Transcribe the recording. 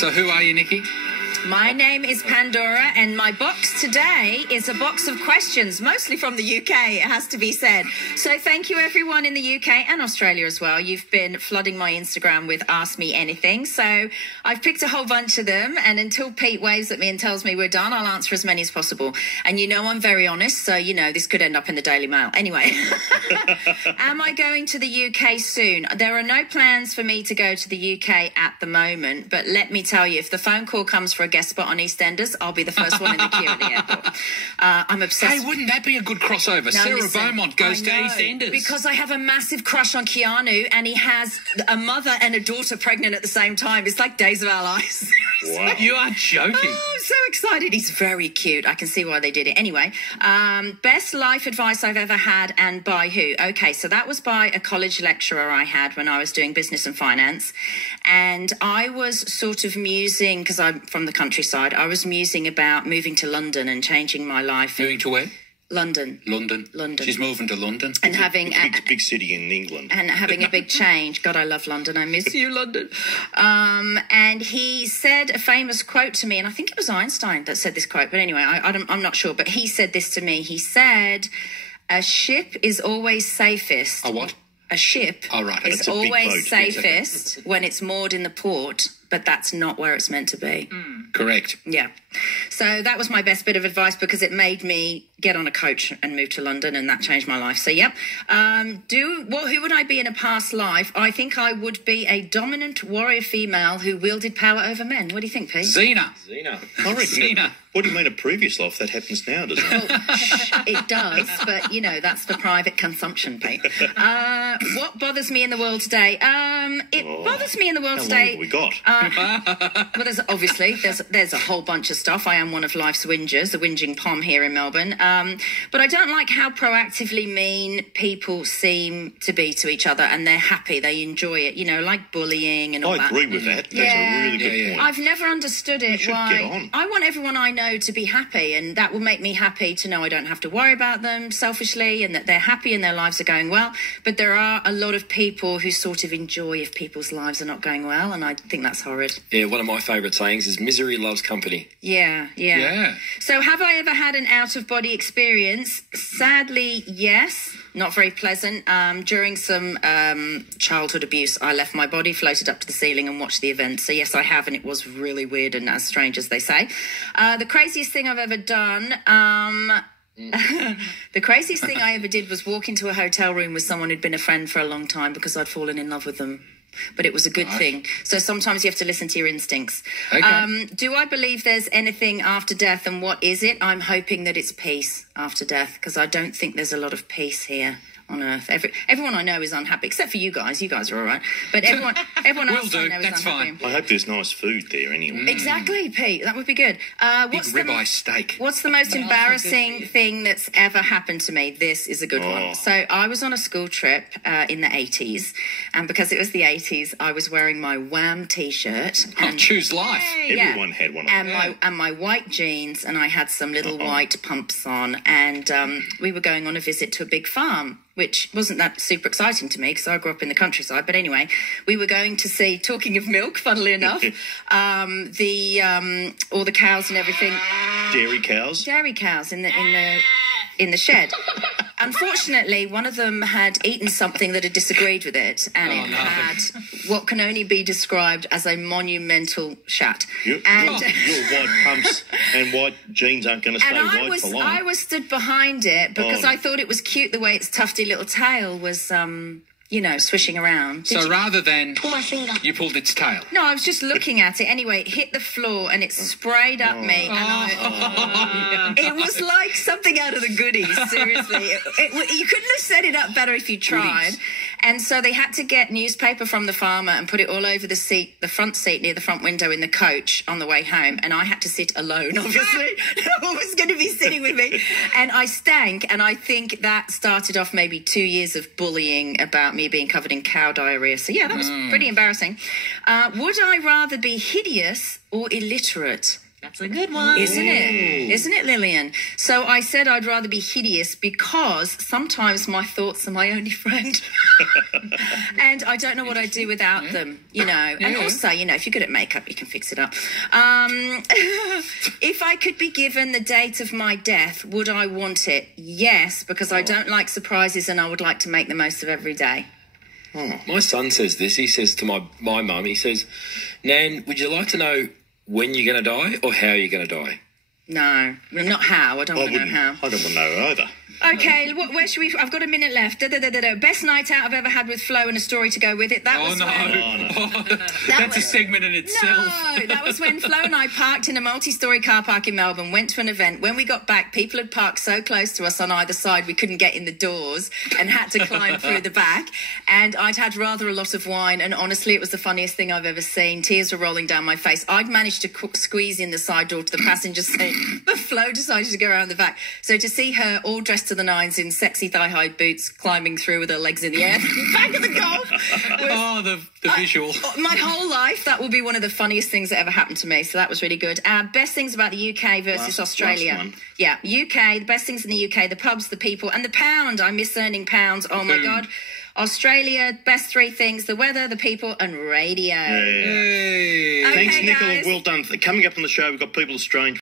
So who are you, Nikki? My name is Pandora, and my box today is a box of questions, mostly from the UK, it has to be said. So thank you, everyone in the UK and Australia as well. You've been flooding my Instagram with Ask Me Anything. So I've picked a whole bunch of them, and until Pete waves at me and tells me we're done, I'll answer as many as possible. And you know I'm very honest, so you know this could end up in the Daily Mail. Anyway, am I going to the UK soon? There are no plans for me to go to the UK at the moment, but let me tell you, if the phone call comes for a guest spot on EastEnders, I'll be the first one in the queue at the airport. I'm obsessed. Hey, wouldn't that be a good crossover? No, Sarah listen, Beaumont goes to EastEnders. Because I have a massive crush on Keanu, and he has a mother and a daughter pregnant at the same time. It's like Days of Our Lives. Wow. You are joking. Oh, I'm so excited. He's very cute. I can see why they did it. Anyway, best life advice I've ever had, and by who? Okay, so that was by a college lecturer I had when I was doing business and finance. And I was sort of musing, because I'm from the countryside, I was musing about moving to London and changing my life. Moving to where? London. London. She's moving to London. And having a big city in England. And having a big change. God, I love London. I miss you, London. And he said a famous quote to me, and I think it was Einstein that said this quote, but anyway, I'm not sure. But he said this to me. He said, a ship is always safest. A what? A ship is always safest when it's moored in the port, but that's not where it's meant to be. Correct. Yeah. So that was my best bit of advice, because it made me get on a coach and move to London, and that changed my life. So, yep. Who would I be in a past life? I think I would be a dominant warrior female who wielded power over men. What do you think, Pete? Xena. I reckon Xena. What do you mean a previous life? That happens now, doesn't it? Well, it does, but, you know, that's for private consumption, Pete. What bothers me in the world today? It bothers me in the world today. How long have we got? Well, there's a whole bunch of stuff. I am one of life's whingers, the whinging pom here in Melbourne. But I don't like how proactively mean people seem to be to each other, and they're happy, they enjoy it, you know, like bullying and all that. I agree with that. That's a really good point. I've never understood it. Why I want everyone I know to be happy, and that will make me happy to know I don't have to worry about them selfishly, and that they're happy and their lives are going well. But there are a lot of people who sort of enjoy if people's lives are not going well, and I think that's horrid. Yeah, one of my favourite sayings is misery loves company. Yeah. So have I ever had an out-of-body experience? Sadly, yes. Not very pleasant. During some childhood abuse, I left my body, floated up to the ceiling and watched the event. So yes, I have, and it was really weird and as strange as they say. The craziest thing I've ever done... The craziest thing I ever did was walk into a hotel room with someone who'd been a friend for a long time, because I'd fallen in love with them. But it was a good thing. So sometimes you have to listen to your instincts. Okay. Do I believe there's anything after death, and what is it? I'm hoping that it's peace after death, because I don't think there's a lot of peace here on Earth. Everyone I know is unhappy, except for you guys. You guys are all right. But everyone else I know is unhappy. Fine. I hope there's nice food there anyway. Exactly, Pete. That would be good. Big ribeye steak. What's the most embarrassing thing that's ever happened to me? This is a good one. So I was on a school trip in the 80s, and because it was the 80s, I was wearing my Wham T-shirt. And choose life. Everyone had one of them. And my white jeans, and I had some little white pumps on, and we were going on a visit to a big farm, which wasn't that super exciting to me because I grew up in the countryside. But anyway, we were going to see, talking of milk, funnily enough, all the cows and everything. Dairy cows? Dairy cows in the shed. Unfortunately, one of them had eaten something that had disagreed with it, and it had what can only be described as a monumental shat. Your white pumps and white jeans aren't going to stay white for long. I was stood behind it because I thought it was cute the way its tufty little tail was... swishing around. So rather than you pulled its tail? No, I was just looking at it. Anyway, it hit the floor and it sprayed up me. And it was like something out of the Goodies, seriously. You couldn't have set it up better if you tried. Goodies. And so they had to get newspaper from the farmer and put it all over the front seat near the front window in the coach on the way home. And I had to sit alone, obviously. No one was going to be sitting with me. And I stank. And I think that started off maybe 2 years of bullying about me being covered in cow diarrhea. So, yeah, that was pretty embarrassing. Would I rather be hideous or illiterate? That's a good one. Isn't it? Isn't it, Lillian? So I said I'd rather be hideous because sometimes my thoughts are my only friend. And I don't know what I'd do without them, you know. And also, you know, if you're good at makeup, you can fix it up. If I could be given the date of my death, would I want it? Yes, because I don't like surprises and I would like to make the most of every day. My son says this. He says to my mum, he says, Nan, would you like to know when you're going to die or how you're going to die? No, well, not how. I don't want to know how. I don't want to know either. Okay, where should we... I've got a minute left. Best night out I've ever had with Flo and a story to go with it. That was That's a segment in itself. No, that was when Flo and I parked in a multi-storey car park in Melbourne, went to an event. When we got back, people had parked so close to us on either side we couldn't get in the doors and had to climb through the back. And I'd had rather a lot of wine, and honestly, it was the funniest thing I've ever seen. Tears were rolling down my face. I'd managed to squeeze in the side door to the passenger seat, but Flo decided to go around the back. So to see her all dressed to the nines in sexy thigh-high boots climbing through with her legs in the air back of the Golf the visual. My whole life, that will be one of the funniest things that ever happened to me. So that was really good. Best things about the UK versus Australia. Last one. Yeah, UK, the best things in the UK, the pubs, the people, and the pound. I miss earning pounds. Oh, my God. Australia, best three things, the weather, the people, and radio. Yeah. Okay, Thanks, Nicola. guys. Well done. Coming up on the show, we've got People Are Strange.